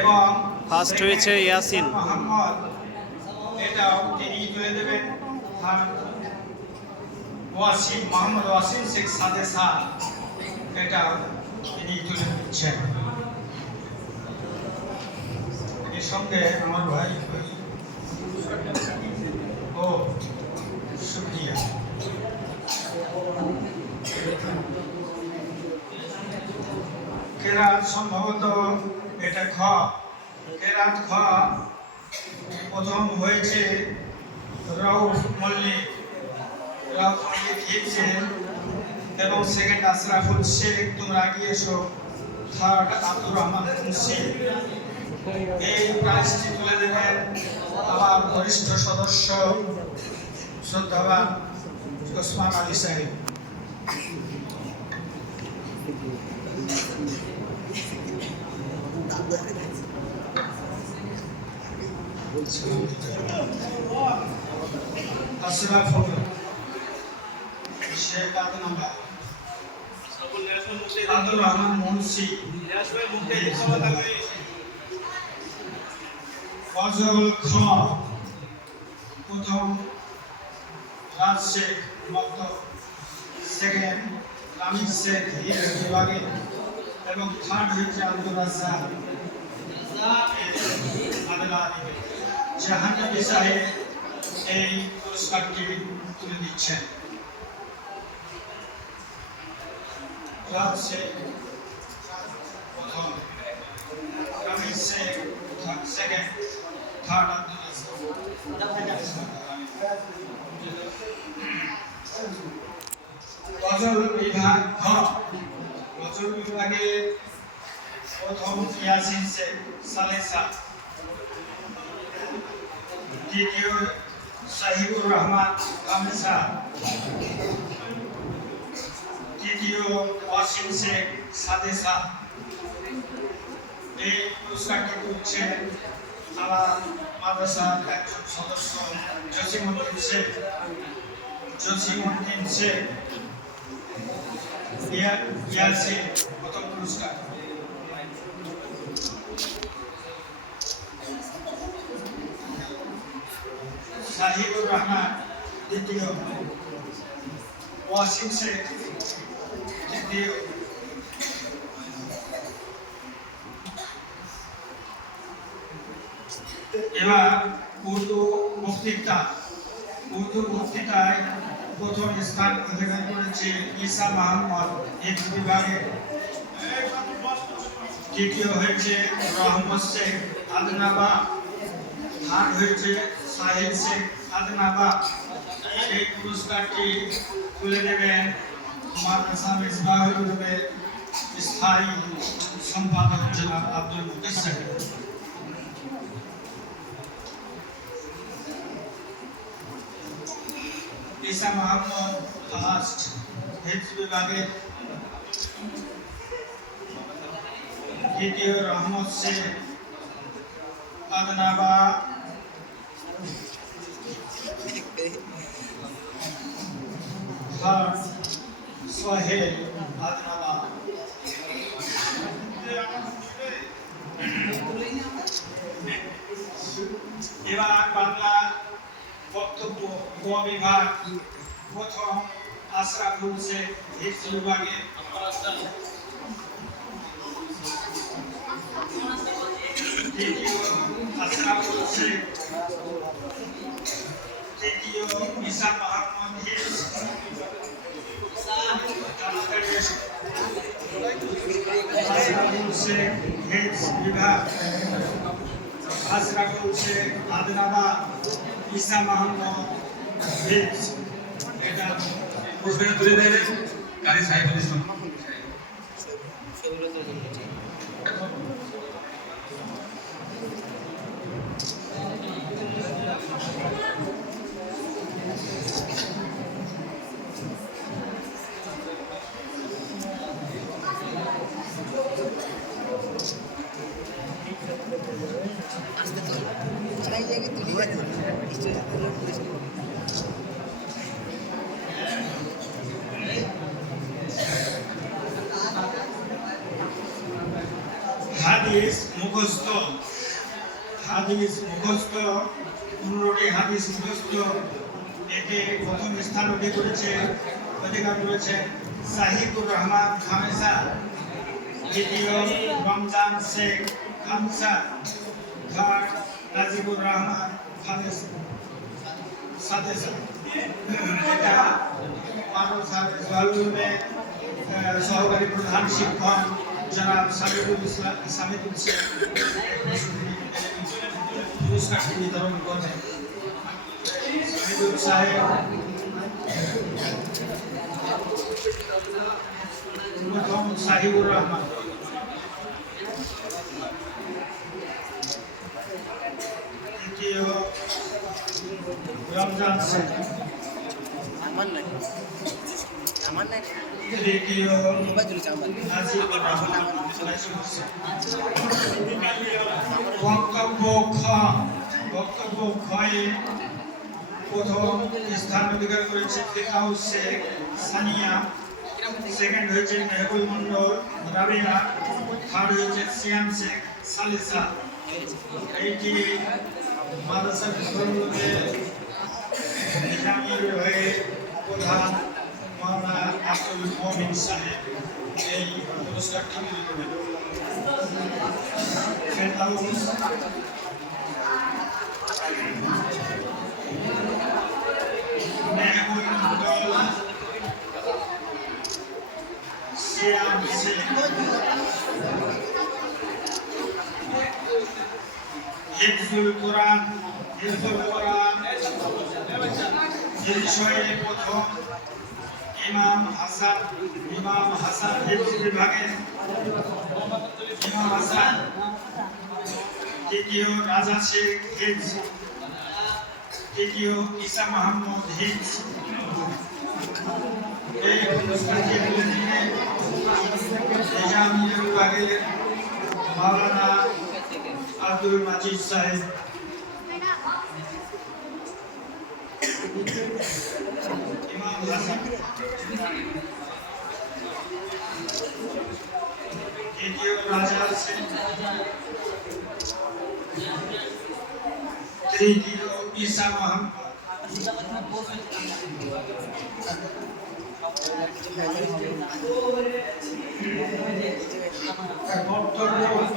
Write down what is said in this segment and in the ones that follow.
এবং First হয়েছে ইয়াসিন। মোহাম্মদ এটাও তিনি তুলে দেবেন। আর ওয়াসিম মোহাম্মদ ওয়াসিম শেখ সাদে শাহ এটাও তিনি তুলে দিচ্ছেন এর সঙ্গে আমার ভাই ও শুক্রিয়া কেরাত সম্ভবত এটা খ কেরাত খ প্রথম হয়েছে রউফ মল্লিক। রউফ মল্লিক লিখছেন, এবং সেকেন্ড আশরাফুল শেখ, তোমরা এগিয়ে এসো। থার্ড আব্দুর রহমান মুন্সি। এই প্রাইজটি তুলে দেবেন আমার বরিষ্ঠ সদস্য, শ্রদ্ধাবান ওসমান আলী সাহেব। শেখ আদনাবা আব্দুর রহমান মুন্সি ফজল খ প্রথম রাজ শেখ মক্ত সেকেন্ড রামিজ শেখ বিভাগে এবং থার্ড হচ্ছে আব্দুল রাজ্জাক আদলা জাহাঙ্গীর সাহেব এই পুরস্কারটি তুলে দিচ্ছেন রাজ শেখ প্রথম রামিজ শেখ সেকেন্ড থার্ড আব্দুল গজল বিভাগ ঘ গজল বিভাগে প্রথম ইয়াসিন শেখ সালেসা দ্বিতীয় সাহিবুর রহমান গামসা তৃতীয় শেখ সাদেসা এই পুরস্কারটি করছেন আমার মাদ্রাসার একজন সদস্য জসিমুদ্দিন শেখ জসিমুদ্দিন ইয়া- ইয়াসিন প্রথম পুরস্কার সাহিবুর রহমান দ্বিতীয় ওয়াসিম শেখ তৃতীয় এবার উর্দু বক্তৃতা উর্দু বক্তৃতায় প্রথম স্থান অধিকার করেছে ঈসা মাহমদ হিফ বিভাগে। তৃতীয় হয়েছে রহমত শেখ, আদনাবা। থার্ড হয়েছে সাহিদ শেখ আদনাবা এই পুরস্কারটি তুলে দেবেন মাদ্রাসা মিসবাহুল উলুমের স্থায়ী সম্পাদক জনাব আব্দুল মুকিস সাহেব ঈসা মোহাম্মদ ফার্স্ট হিফজ বিভাগে দ্বিতীয় রহমত শেখ আদনাবা থার্ড সোহেল আদনাবা এবার বাংলা বক্তব্য ক বিভাগ প্রথম আশরাফুল শেখ হিফজ বিভাগে দ্বিতীয় আশরাফুল শেখ মোহাম্মদ হিফজ আশরাফুল শেখ হিফজ বিভাগ আশরাফুল শেখ আদনাবাদ ঈসা মোহাম্মদ হিফজ এটা ইসলাম হাদিস মুখস্থ। হাদিস মুখস্থ, পনেরোটি হাদিস মুখস্থ। এতে প্রথম স্থান অধিক করেছে, অধিকার করেছে সাহিবুর রহমান খামেসা। দ্বিতীয় রমজান শেখ খামসা। থার্ড রাজিবুর রহমান খামেস সাথে এটা মানব সাহেবের সহকারী প্রধান শিক্ষক জনাব সামিদুল ইসলাম সামিদুল ইসলাম পুরস্কারটি বিতরণ করবেন সামিদুল সাহেব প্রথম সাহিবুর রহমান দ্বিতীয় রমজান শেখ আমার নাই আমার নাই তৃতীয় মোবাইল চলেছে আমার নাজিবুর রহমান বক্তব্য খ বক্তব্য খয়ে প্রথম স্থান অধিকার করেছে ফিকাউস শেখ সানিয়া সেকেন্ড হয়েছে মেহবুল মন্ডল রাবিয়া থার্ড হয়েছে সিয়াম শেখ সালিসা এইটি মাদ্রাসা বিশ্ববিদ্যালয়ে নিজামীর হয়ে প্রধান মাওলানা আব্দুল মমিন সাহেব এই পুরস্কারটি বিলি করবেন ফেরদাউস। মেহবুব মন্ডল শ্যাম শেখ হিফজুল কোরআন হিফজুল কোরআন। বিষয়ে প্রথম ইমাম হাসান ইমাম হাসান হিফজ বিভাগে। ইমাম হাসান, দ্বিতীয় রাজা শেখ হিফজ। তৃতীয় ঈসা মাহমুদ হিফজ। এই পুরস্কারটি তুলে দিয়ে নিজামী বিভাগের মাওলানা আব্দুল মাজিদ সাহেব ইমাম হাসান দ্বিতীয় রাজা আছেন তৃতীয় ঈসা মোহাম্মদ বক্তব্য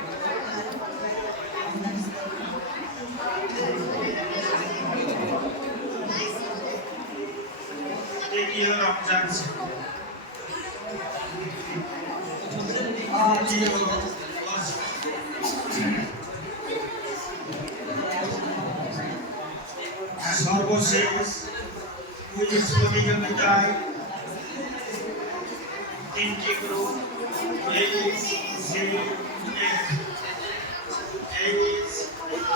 তৃতীয় রমজান শেখ তৃতীয় ওয়াসিম সর্বশেষ পুলিশ প্রতিযোগিতায় তিনটি group H C F H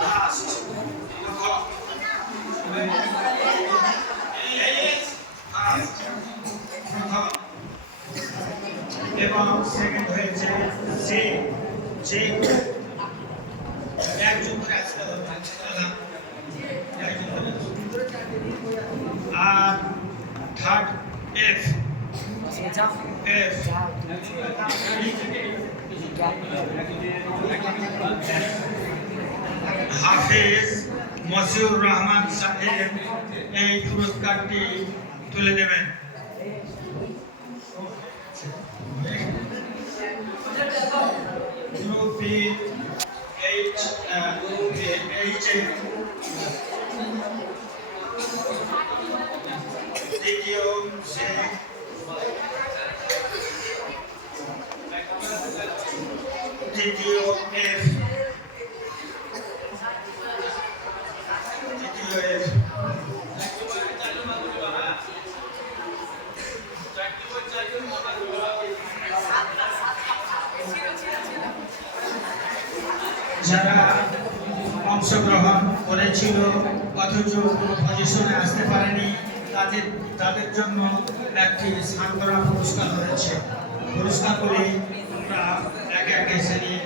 last প্রথম এইচ ফার্স্ট প্রথম এবং সেকেন্ড হয়েছে সি আর third F F Hafez Masiur Rahman সাহেব এই পুরস্কারটি তুলে গ্রুপ বি এইচ এইচ দ্বিতীয় তৃতীয় এফ তৃতীয় এফ যারা অংশগ্রহণ করেছিল, অথচ কোনো পজিশনে আসতে পারেনি, তাদের তাদের জন্য একটি সান্ত্বনা পুরস্কার রয়েছে পুরস্কার করে আমরা একে একে নেব।